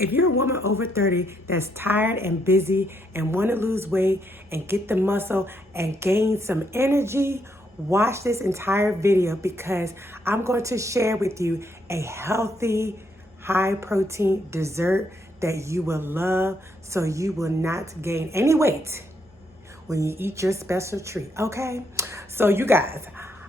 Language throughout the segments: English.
If you're a woman over 30 that's tired and busy and want to lose weight and get the muscle and gain some energy, watch this entire video because I'm going to share with you a healthy, high protein dessert that you will love so you will not gain any weight when you eat your special treat, okay? So you guys,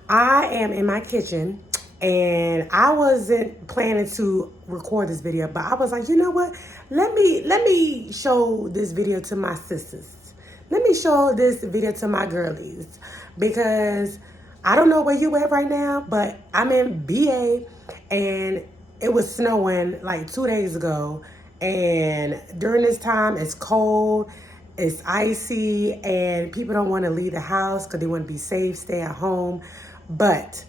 I am in my kitchen and I wasn't planning to record this video, but I was like, you know what? Let me show this video to my sisters. Let me show this video to my girlies because I don't know where you at right now, but I'm in BA and it was snowing like 2 days ago. And during this time, it's cold, it's icy, and people don't want to leave the house because they want to be safe, stay at home. But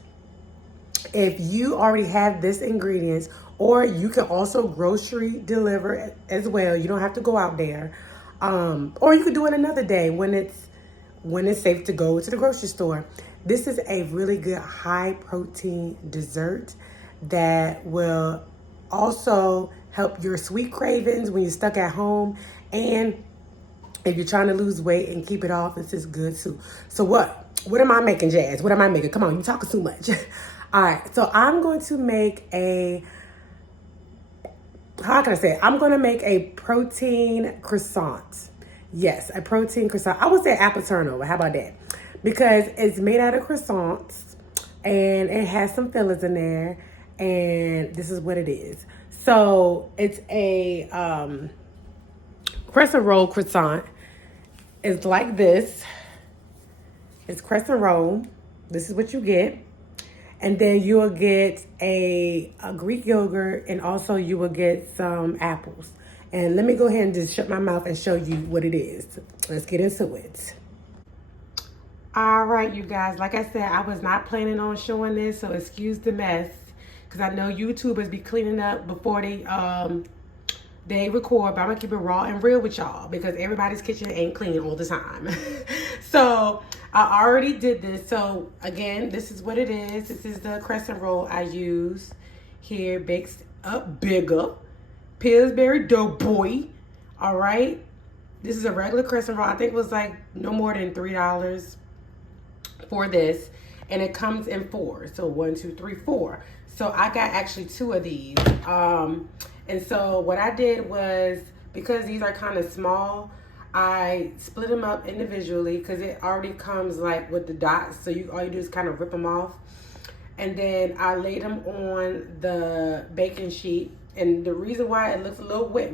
if you already have this ingredients, or you can also grocery deliver as well, you don't have to go out there. Or you could do it another day when it's safe to go to the grocery store. This is a really good high protein dessert that will also help your sweet cravings when you're stuck at home. And if you're trying to lose weight and keep it off, this is good too. So what am I making, Jazz? What am I making? Come on, you talking too much. All right, so I'm going to make how can I say it? I'm going to make a protein croissant. Yes, a protein croissant. I would say apple turnover. How about that? Because it's made out of croissants and it has some fillers in there. And this is what it is. So it's a crescent roll croissant. It's like this. It's crescent roll. This is what you get. And then you will get a Greek yogurt, and also you will get some apples. And let me go ahead and just shut my mouth and show you what it is. Let's get into it. All right, you guys, like I said, I was not planning on showing this, so excuse the mess. Because I know YouTubers be cleaning up before they record, but I'm going to keep it raw and real with y'all because everybody's kitchen ain't clean all the time. So I already did this. So again, this is what it is. This is the crescent roll I use here. Bakes up bigger. Pillsbury Doughboy. All right. This is a regular crescent roll. I think it was like no more than $3 for this. And it comes in 4. So 1, 2, 3, 4. So I got actually 2 of these. And so what I did was, because these are kind of small, I split them up individually because it already comes like with the dots. So all you do is kind of rip them off. And then I laid them on the baking sheet. And the reason why it looks a little wet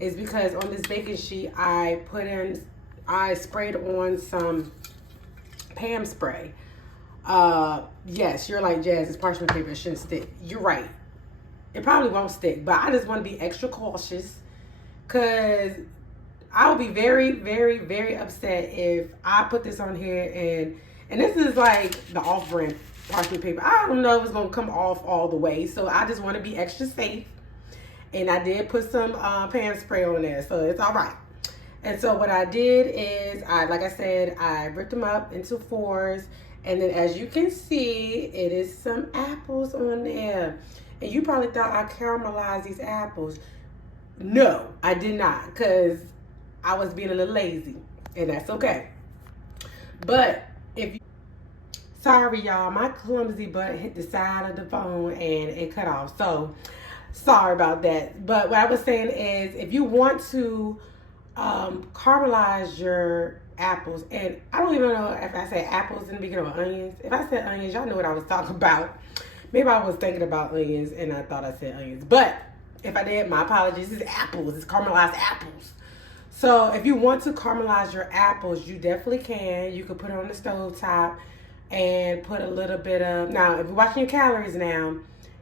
is because on this baking sheet, I sprayed on some Pam spray. Yes, you're like, Jazz, it's parchment paper, it shouldn't stick. You're right. It probably won't stick, but I just want to be extra cautious because I would be very, very, very upset if I put this on here and this is like the off-brand parchment paper. I don't know if it's going to come off all the way, so I just want to be extra safe. And I did put some Pam spray on there, so it's all right. And so what I did is, like I said, I ripped them up into 4s. And then as you can see, it is some apples on there. And you probably thought I caramelized these apples. No, I did not, because I was being a little lazy, and that's okay. But sorry y'all, my clumsy butt hit the side of the phone and it cut off. So sorry about that. But what I was saying is, if you want to caramelize your apples, and I don't even know if I said apples in the beginning or onions. If I said onions, y'all know what I was talking about. Maybe I was thinking about onions and I thought I said onions. But if I did, my apologies. It's apples. It's caramelized apples. So if you want to caramelize your apples, you definitely can. You could put it on the stove top and put a little bit of, now if you're watching your calories now,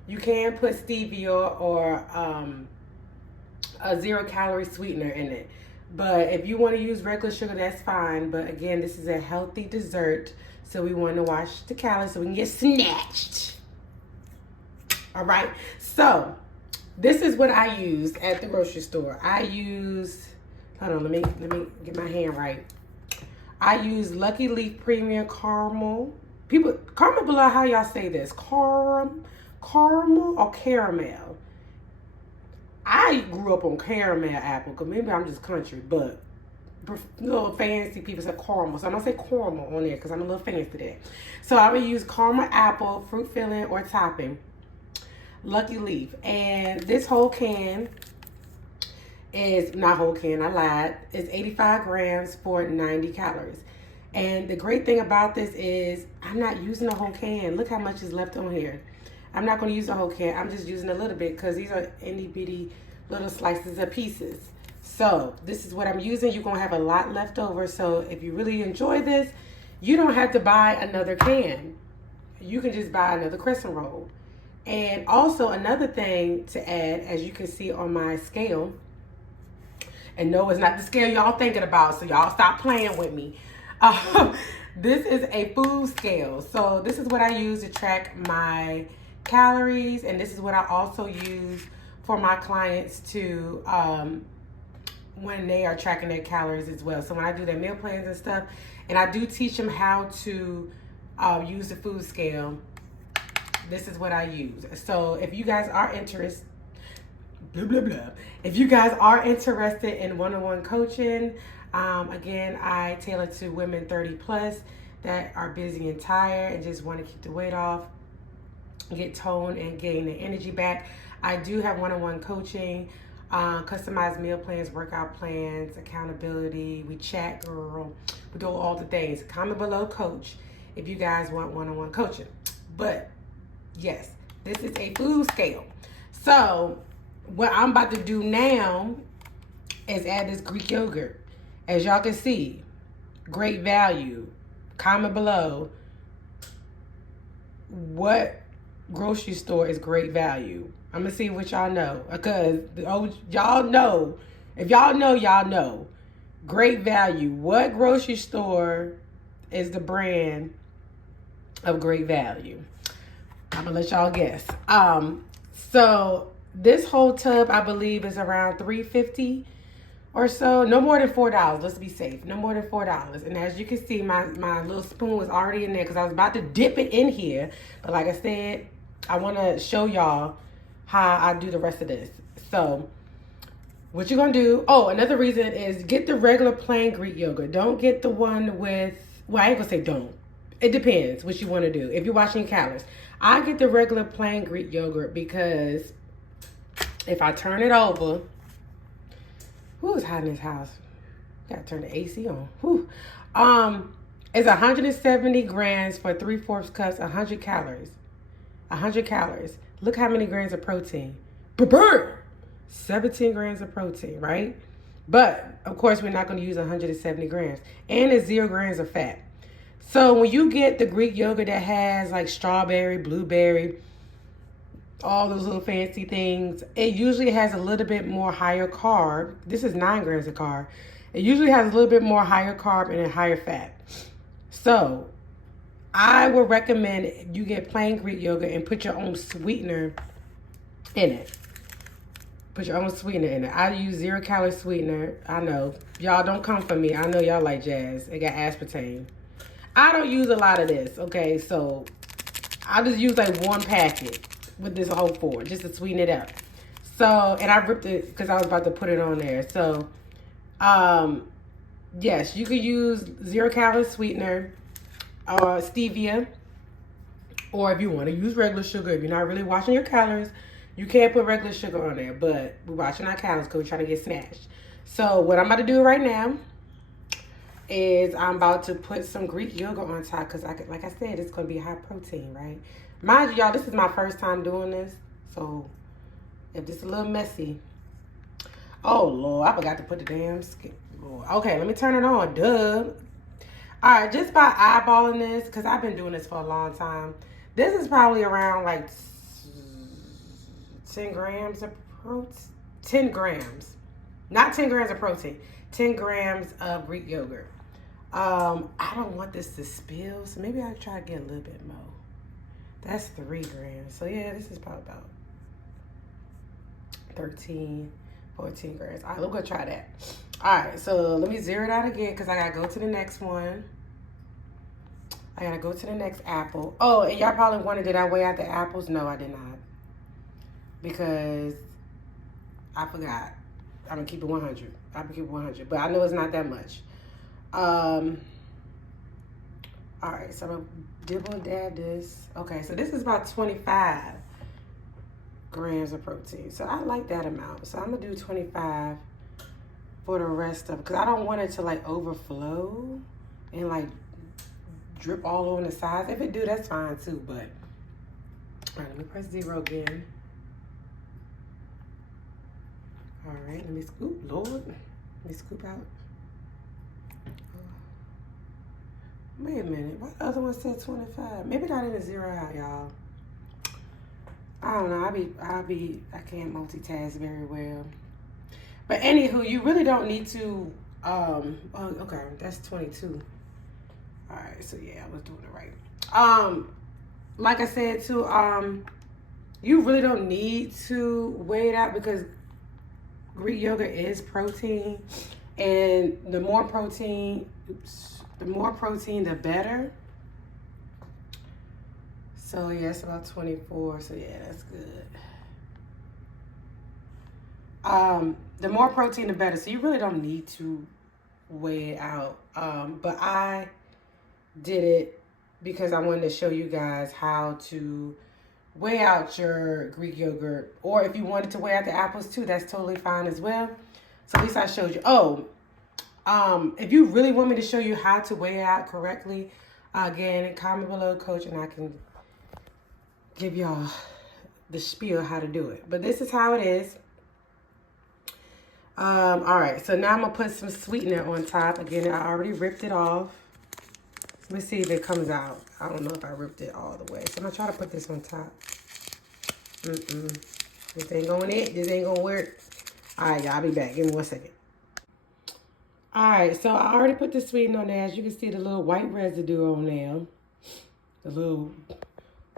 you can put stevia or a 0-calorie sweetener in it. But if you want to use regular sugar, that's fine. But again, this is a healthy dessert, so we want to watch the calories so we can get snatched. All right. So this is what I used at the grocery store. I used, hold on, let me get my hand right. I used Lucky Leaf Premium Caramel. People, comment below how y'all say this. Caramel or caramel? I grew up on caramel apple, because maybe I'm just country, but little fancy people say caramel. So I'm going to say caramel on there because I'm a little fancy today. So I would use caramel apple, fruit filling, or topping. Lucky Leaf. And this whole can is, not whole can, I lied, it's 85 grams for 90 calories. And the great thing about this is I'm not using the whole can. Look how much is left on here. I'm not going to use the whole can. I'm just using a little bit because these are itty bitty little slices of pieces. So this is what I'm using. You're going to have a lot left over. So if you really enjoy this, you don't have to buy another can. You can just buy another crescent roll. And also another thing to add, as you can see on my scale, and no, it's not the scale y'all thinking about, so y'all stop playing with me. This is a food scale. So this is what I use to track my calories, and this is what I also use for my clients to when they are tracking their calories as well. So when I do their meal plans and stuff, and I do teach them how to use the food scale, this is what I use. So if you guys are interested, blah, blah, blah. If you guys are interested in one-on-one coaching, again, I tailor to women 30 plus that are busy and tired and just want to keep the weight off, get toned, and gain the energy back. I do have one-on-one coaching, customized meal plans, workout plans, accountability. We chat, girl. We do all the things. Comment below, coach, if you guys want one-on-one coaching. But yes, this is a food scale. So what I'm about to do now is add this Greek yogurt. As y'all can see, great value. Comment below what grocery store is great value. I'm gonna see what y'all know, because y'all know. If y'all know, y'all know. Great value. What grocery store is the brand of great value? I'm gonna let y'all guess. So this whole tub, I believe, is around $3.50 or so. No more than $4. Let's be safe. No more than $4. And as you can see, my little spoon was already in there because I was about to dip it in here. But like I said, I want to show y'all how I do the rest of this. So what you're gonna do? Oh, another reason is get the regular plain Greek yogurt. Don't get the one with. Well, I ain't gonna say don't. It depends what you want to do. If you're watching calories, I get the regular plain Greek yogurt because if I turn it over, who's hot in this house? Gotta turn the AC on. Whew. It's 170 grams for 3/4 cups, 100 calories. 100 calories. Look how many grams of protein. 17 grams of protein, right? But of course, we're not going to use 170 grams, and it's 0 grams of fat. So when you get the Greek yogurt that has like strawberry, blueberry, all those little fancy things, it usually has a little bit more higher carb. This is 9 grams of carb. It usually has a little bit more higher carb and a higher fat. So I would recommend you get plain Greek yogurt and put your own sweetener in it. Put your own sweetener in it. I use 0-calorie sweetener. I know. Y'all don't come for me. I know y'all like jazz. It got aspartame. I don't use a lot of this, okay? So I just use like 1 packet with this whole 4 just to sweeten it up. So, and I ripped it because I was about to put it on there. So, yes, you could use 0-calorie sweetener or stevia, or if you want to use regular sugar. If you're not really watching your calories, you can't put regular sugar on there, but we're watching our calories because we're trying to get snatched. So what I'm about to do right now is I'm about to put some Greek yogurt on top because, like I said, it's going to be high protein, right? Mind you, y'all, this is my first time doing this, so if this is a little messy. Oh, Lord, I forgot to put the damn skin. Okay, let me turn it on. Duh. All right, just by eyeballing this, because I've been doing this for a long time, this is probably around like 10 grams of protein. 10 grams. Not 10 grams of protein. 10 grams of Greek yogurt. I don't want this to spill, so maybe I'll try to get a little bit more. That's 3 grams. So, yeah, this is probably about 13, 14 grams. All right, we're going to try that. All right, so let me zero it out again because I got to go to the next one. I got to go to the next apple. Oh, and y'all probably wondered, did I weigh out the apples? No, I did not. Because I forgot. I'm gonna keep it 100. I'm gonna keep it 100, but I know it's not that much. All right, so I'm gonna dibble and dab this. Okay, so this is about 25 grams of protein. So I like that amount. So I'm gonna do 25 for the rest of it, because I don't want it to like overflow and like drip all over the sides. If it do, that's fine too, but all right, let me press 0 again. All right, let me scoop, Lord. Let me scoop out. Wait a minute, what other one said 25? Maybe not in the 0 out, y'all. I don't know, I can't multitask very well. But anywho, you really don't need to, oh, okay, that's 22. All right, so yeah, I was doing it right. Like I said too, you really don't need to weigh it out because Greek yogurt is protein, and the more protein, the better. So yeah, it's about 24. So yeah, that's good. The more protein, the better. So you really don't need to weigh it out. But I did it because I wanted to show you guys how to weigh out your Greek yogurt, or if you wanted to weigh out the apples too, that's totally fine as well. So at least I showed you. Oh, if you really want me to show you how to weigh it out correctly, again, comment below, coach, and I can give y'all the spiel how to do it. But this is how it is. All right, so now I'm gonna put some sweetener on top. Again, I already ripped it off. Let's see if it comes out. I don't know if I ripped it all the way. So I'm gonna try to put this on top. This ain't going in. This ain't gonna work. All right, y'all, I'll be back. Give me 1 second. All right, so I already put the sweetener on there. As you can see, the little white residue on there. The little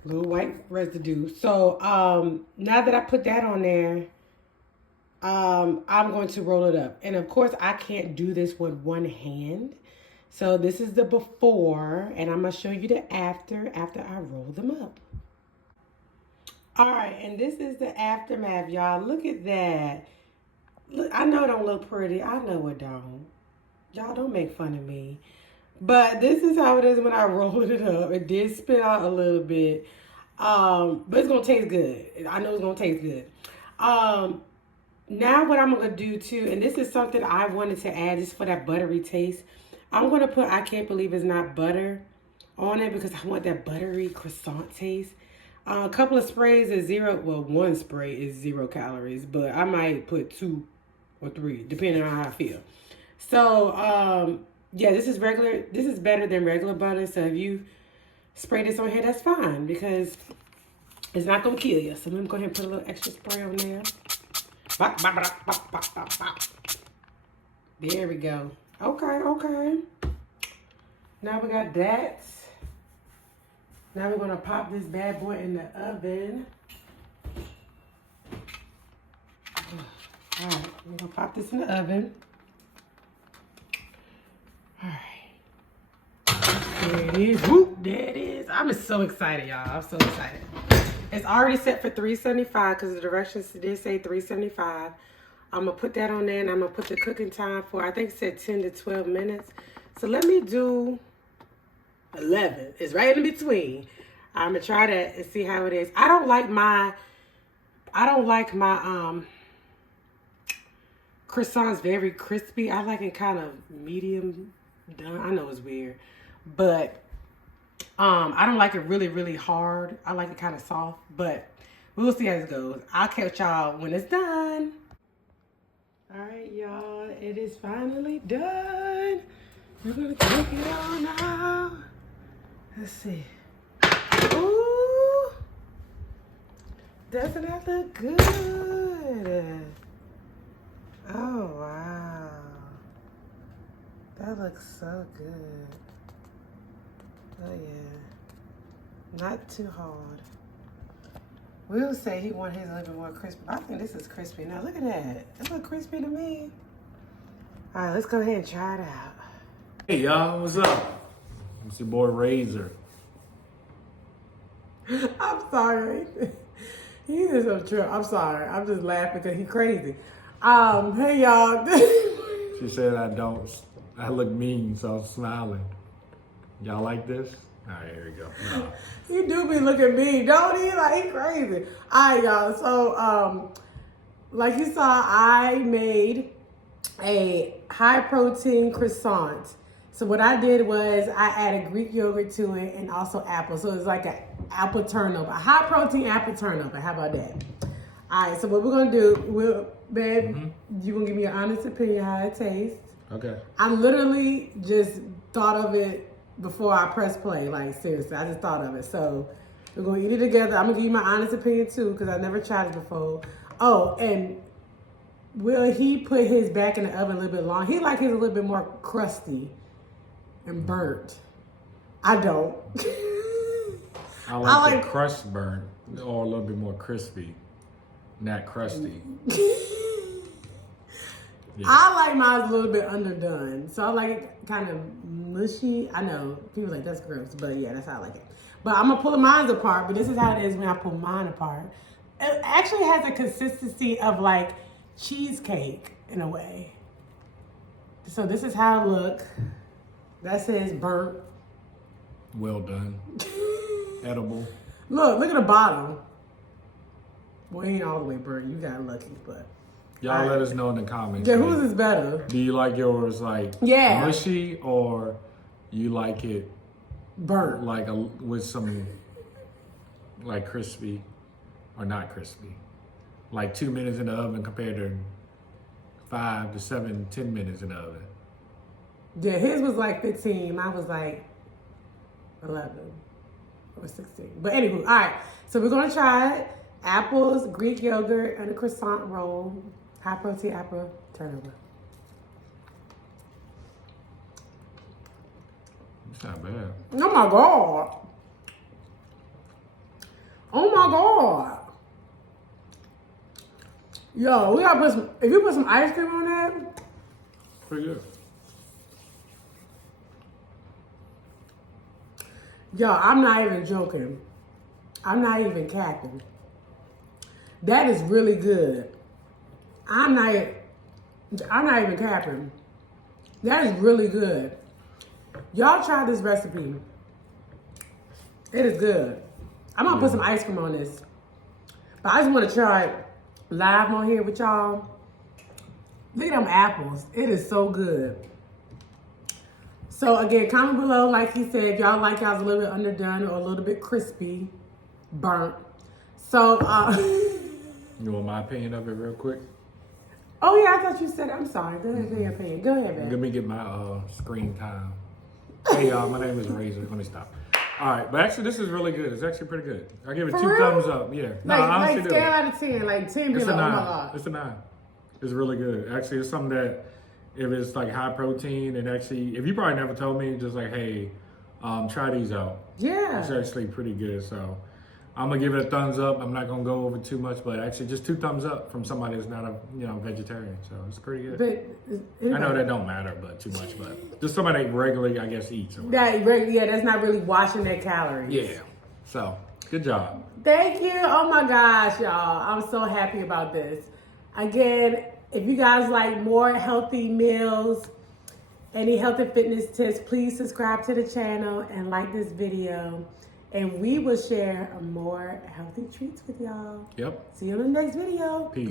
white residue. So now that I put that on there, I'm going to roll it up. And of course, I can't do this with one hand. So this is the before, and I'm going to show you the after I roll them up. All right, and this is the aftermath, y'all. Look at that. Look, I know it don't look pretty. I know it don't. Y'all don't make fun of me. But this is how it is when I rolled it up. It did spit out a little bit. But it's going to taste good. I know it's going to taste good. Now what I'm going to do too, and this is something I wanted to add just for that buttery taste. I'm going to put I can't believe it's not butter on it because I want that buttery croissant taste. A couple of sprays is 0. Well, one spray is 0 calories, but I might put 2 or 3, depending on how I feel. So, yeah, this is regular. This is better than regular butter. So if you spray this on here, that's fine because it's not going to kill you. So let me go ahead and put a little extra spray on there. Bop, bop, bop, bop, bop, bop, bop. There we go. Okay. Now we got that. Now we're going to pop this bad boy in the oven. All right, we're going to pop this in the oven. All right. There it is. Whoop, there it is. I'm just so excited, y'all. I'm so excited. It's already set for 375 because the directions did say 375. I'm going to put that on there, and I'm going to put the cooking time for, I think it said 10 to 12 minutes. So let me do 11. It's right in between. I'm going to try that and see how it is. I don't like my croissants very crispy. I like it kind of medium done. I know it's weird, but I don't like it really, really hard. I like it kind of soft, but we'll see how it goes. I'll catch y'all when it's done. All right, y'all, it is finally done. We're gonna take it on out. Let's see. Ooh, doesn't that look good? Oh, wow. That looks so good. Oh, yeah. Not too hard. Will say he want his a little bit more crispy. I think this is crispy. Now, look at that. That look crispy to me. All right, let's go ahead and try it out. Hey, y'all. What's up? It's your boy, Razor. I'm sorry. He is a trip. I'm sorry. I'm just laughing because he's crazy. Hey y'all. She said I look mean, so I'm smiling. Y'all like this? All right, here we go. No. He do be looking mean, don't he? Like, he crazy. All right, y'all. So, like you saw, I made a high protein croissant. So what I did was I added Greek yogurt to it and also apple. So it's like an apple turnover, a high protein apple turnover. How about that? All right. So what we're gonna do, babe, you gonna give me an honest opinion how it tastes. Okay. I literally just thought of it before I press play. Like, seriously, I just thought of it. So we're gonna eat it together. I'm gonna give you my honest opinion too, because I never tried it before. Oh, and will he put his back in the oven a little bit long? He like his a little bit more crusty and burnt. I don't. I like the crust burnt or a little bit more crispy, not crusty. Yeah. I like mine a little bit underdone. So I like it kind of mushy. I know people like that's gross, but yeah, that's how I like it. But I'm gonna pull mine apart, but this is how it is when I pull mine apart. It actually has a consistency of like cheesecake in a way. So this is how it look. That says burnt. Well done. Edible. Look at the bottom. Well, it ain't all the way burnt. You got lucky, but. Y'all let us know in the comments. Yeah, whose is better? Do you like yours like mushy or you like it burnt? Like with some like crispy or not crispy? Like 2 minutes in the oven compared to 5 to 7, 10 minutes in the oven. Yeah, his was like 15. Mine was like 11 or 16. But anywho, all right. So we're gonna try it. Apples, Greek yogurt, and a croissant roll. High protein apple turnover. It's not bad. Oh my God. Oh my God. Yo, we gotta put some, if you put some ice cream on that. Pretty good. Yo, I'm not even joking. I'm not even capping. That is really good. I'm not even capping. That is really good. Y'all try this recipe. It is good. I'm gonna put some ice cream on this. But I just wanna try it live on here with y'all. Look at them apples. It is so good. So again, comment below, like he said, if y'all like y'all's a little bit underdone or a little bit crispy, burnt. So, you want my opinion of it real quick? Oh yeah, I thought you said, I'm sorry. Go ahead, give your opinion. Go ahead, man. Let me get my screen time. Hey y'all, my name is Razor. Let me stop. All right, but actually this is really good. It's actually pretty good. I give it For 2 real? thumbs up. Yeah. Like scale out of 10, like 10 be It's like, a 9. oh my God. It's a 9. It's really good. Actually, it's something that if it's like high protein and actually, if you probably never told me, just like, hey, try these out. Yeah. It's actually pretty good. So I'm gonna give it a thumbs up. I'm not gonna go over too much, but actually just 2 thumbs up from somebody that's not a vegetarian. So it's pretty good. But I know that don't matter, but too much. But just somebody that regularly, I guess, eats. that's not really washing their calories. Yeah. So good job. Thank you. Oh my gosh, y'all. I'm so happy about this. Again, if you guys like more healthy meals, any health and fitness tips, please subscribe to the channel and like this video. And we will share more healthy treats with y'all. Yep. See you in the next video. Peace.